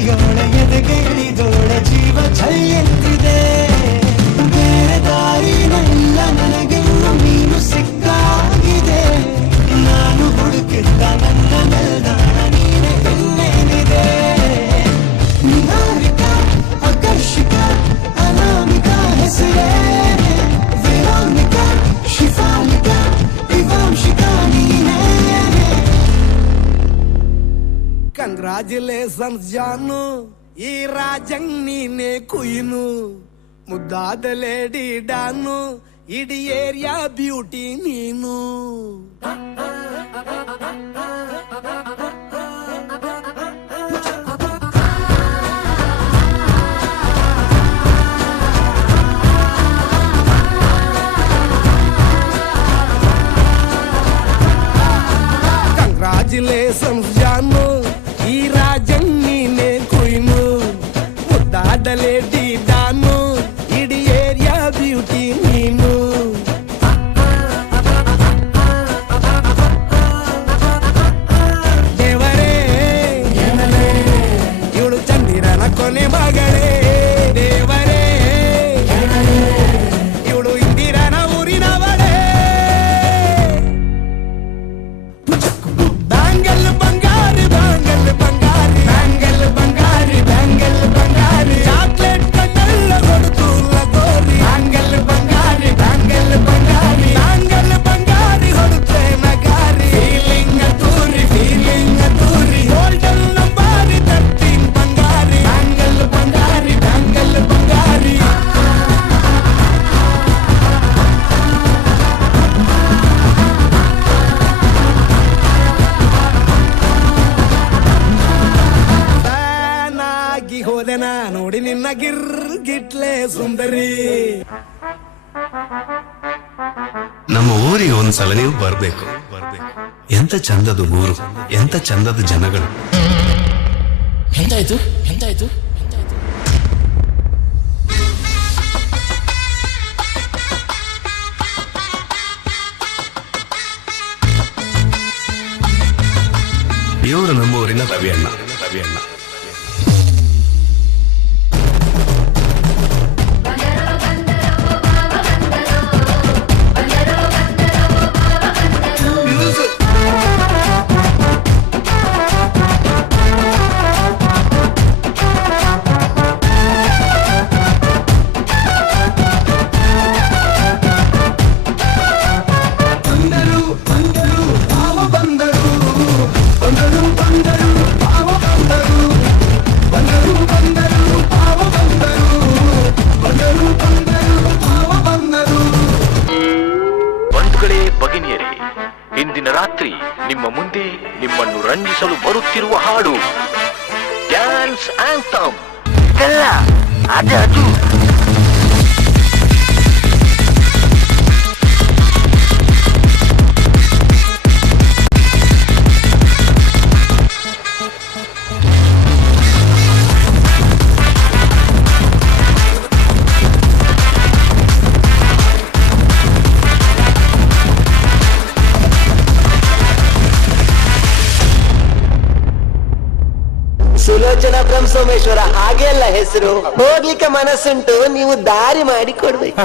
ಎದೆಯೋಳ ಎದೆಗೇರಿದೋಳ ಜೀವ ಛಲ್ಲೆಂದಿದೆ ಬೇರೆ ದಾರಿನೆಲ್ಲ ನನಗೆಲ್ಲ ನೀನು ಸಿಕ್ಕಾಗಿದೆ ನಾನು ಹುಡುಕಿದ್ದ ನನ್ನ ನಿಲ್ದಾಣ ನೀನೆ ಇನ್ನೇನಿದೆ ನಿಹಾರಿಕ ಆಕರ್ಷಿಕ ಅನಾಮಿಕ ಹೆಸರೇ ವೆರೋನಿಕ ಶಿಫಾಲಿಕ ಇವಾಂಶಿಕ ನೀನೇ ಕಂಗ್ರಾಚುಲೇಷನ್ಸ್ ಜಾನು ಈ ರಾಜಂಗ್ ನೀನೆ ಕುಯ್ನು ಮುದ್ದಾದ ಲೇಡಿ ಡಾನು ಇಡೀ ಏರಿಯಾ ಬ್ಯೂಟಿ ನೀನು ಕಂಗ್ರಾಚುಲೇಷನ್ಸ್ ಜಾನು ಈ ರಾಜಂಗ್ ನೀನೆ ಕುಯ್ನು ಮುದ್ದಾದ ಲೇಡಿ ಡಾನು ಇಡೀ ಏರಿಯಾ ಬ್ಯೂಟಿ ನೀನು ದೇವರೇ ಇವಳು ಚಂದಿರನ ಕೊನೆ ಮಗಳೇ ದೇವರೇ ಇವಳು ಇಂದಿರನ ಊರಿನವಳೇ ಬ್ಯಾಂಗಲ್ ಬಂಗಾರಿ ಬ್ಯಾಂಗಲ್ ಬಂಗಾರಿ ಬ್ಯಾಂಗಲ್ ಬಂಗಾರಿ ಬ್ಯಾಂಗಲ್ ಬಂಗಾರಿ ಚಾಕ್ಲೇಟ್ ಕಣ್ಣೆಲ್ಲ ಕೊಡುತ್ತು ಲಗೋರಿ ಬ್ಯಾಂಗಲ್ ಬಂಗಾರಿ ಬ್ಯಾಂಗಲ್ ಬಂಗಾರಿ ಬ್ಯಾಂಗಲ್ ಬಂಗಾರಿ ಹೊಡುತ್ತೆ ನಗಾರಿ ಫೀಲಿಂಗ್ ತೂರಿ ಗೋಲ್ಡನ್ ನಂಬಾರಿ 13 ಬಂಗಾರಿ ಬ್ಯಾಂಗಲ್ ಬಂಗಾರಿ ಬ್ಯಾಂಗಲ್ ಬಂಗಾರಿ ನಾನಾಗಿ ಹೋದೆನ ನೋಡಿ ನಿನ್ನ ಗಿರ್ಗಿಟ್ಲೆ ಸುಂದರಿ ನಮ್ಮ ಊರಿಗೆ ಒಂದ್ಸಲ ನೀವು ಬರ್ಬೇಕು ಎಂತ ಚಂದದ ಊರು ಎಂತ ಚಂದದ ಜನಗಳು ಎಂತಾಯ್ತು ಎಂತಾಯ್ತು ಇವರು ನಮ್ಮ ಊರಿನ ರವಿಯಣ್ಣ ಭಗಿನಿಯರೇ, ಇಂದಿನ ರಾತ್ರಿ ನಿಮ್ಮ ಮುಂದೆ ನಿಮ್ಮನ್ನು ರಂಜಿಸಲು ಬರುತ್ತಿರುವ ಹಾಡು ಡ್ಯಾನ್ಸ್ ಆಂಥಮ್. ಅದು ಸುಲೋಚನಾ ಫ್ರಮ್ ಸೋಮೇಶ್ವರ ಹಾಗೆ ಅಲ್ಲ ಹೆಸರು. ಹೋಗ್ಲಿಕ್ಕೆ ಮನಸ್ಸುಂಟು, ನೀವು ದಾರಿ ಮಾಡಿ ಕೊಡ್ಬೇಕು.